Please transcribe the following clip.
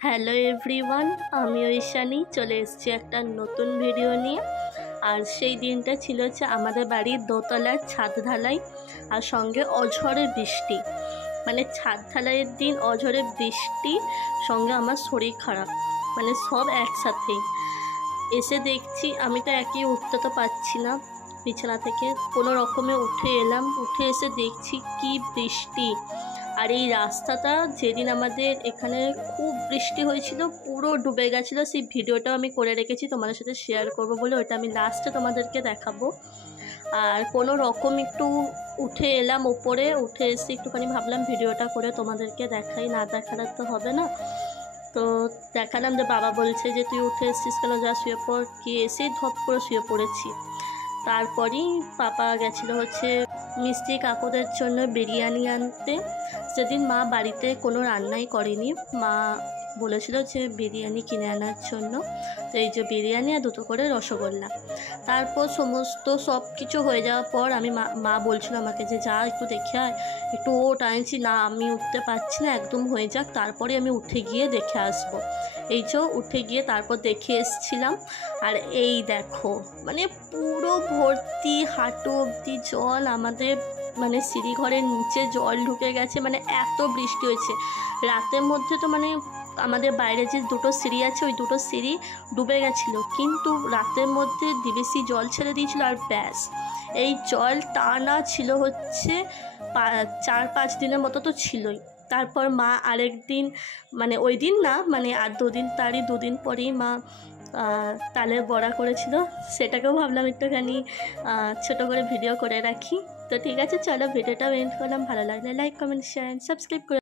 Hello everyone, আমি ঐশানী চলে এসেছি একটা নতুন ভিডিও নিয়ে। আর সেই দিনটা ছিল হচ্ছে আমাদের বাড়ির দোতলার ছাদ ঢালাই আর সঙ্গে অঝড়ে বৃষ্টি। মানে ছাদ ঢালাইয়ের দিন অঝড়ে বৃষ্টি, সঙ্গে আমার শরীর খারাপ, মানে সব একসাথেই। এসে দেখছি আমি তো উঠতে তো পারছি না বিছানা থেকে, কোনো রকমে উঠে এলাম। উঠে এসে দেখছি কি বৃষ্টি। আর এই রাস্তাটা যেদিন আমাদের এখানে খুব বৃষ্টি হয়েছিল পুরো ডুবে গেছিলো। সেই ভিডিওটাও আমি করে রেখেছি, তোমাদের সাথে শেয়ার করব বলে ওটা আমি লাস্টে তোমাদেরকে দেখাবো। আর কোনো রকম একটু উঠে এলাম উপরে, উঠে এসে একটুখানি ভাবলাম ভিডিওটা করে তোমাদেরকে দেখাই, না দেখালে তো হবে না। তো দেখালাম, যে বাবা বলছে যে তুই উঠে এসছিস কেন, যা শুয়ে পড়। কি এসে ধপ করে শুয়ে পড়েছি। তারপরেই পাপা গেছিলো হচ্ছে মিষ্টি কাকুদের জন্য বিরিয়ানি আনতে। সেদিন মা বাড়িতে কোনো রান্নাই করেনি, মা বলেছিল যে বিরিয়ানি কিনে আনার জন্য। তো এই যে বিরিয়ানি আর দুটো করে রসগোল্লা। তারপর সমস্ত সব কিছু হয়ে যাওয়ার পর আমি মা বলছিল আমাকে যে যা একটু দেখে আয়, একটু ওট। আনছি না, আমি উঠতে পারছি না, একদম হয়ে যাক তারপরে আমি উঠে গিয়ে দেখে আসবো। এই যে উঠে গিয়ে তারপর দেখে এসছিলাম। আর এই দেখো, মানে পুরো ভর্তি হাঁটু অবধি জল। আমাদের মানে সিঁড়ি ঘরের নিচে জল ঢুকে গেছে, মানে এত বৃষ্টি হয়েছে রাতের মধ্যে। তো মানে আমাদের বাইরে যে দুটো সিঁড়ি আছে ওই দুটো সিঁড়ি ডুবে গেছিলো, কিন্তু রাতের মধ্যে ডিবিসি জল ছেড়ে দিয়েছিল। আর ব্যাস, এই জল টানা ছিল হচ্ছে 4-5 দিনের মতো তো ছিলই। তারপর মা আরেক দিন, মানে ওই দিন না, মানে আর তারই দুদিন পরেই মা তালের বড়া করেছিল। সেটাকেও ভাবলাম একটুখানি ছোটো করে ভিডিও করে রাখি। তো ঠিক আছে, চলো ভিডিওটাও এন্ড করলাম। ভালো লাগলে লাইক, কমেন্ট, শেয়ার, সাবস্ক্রাইব করে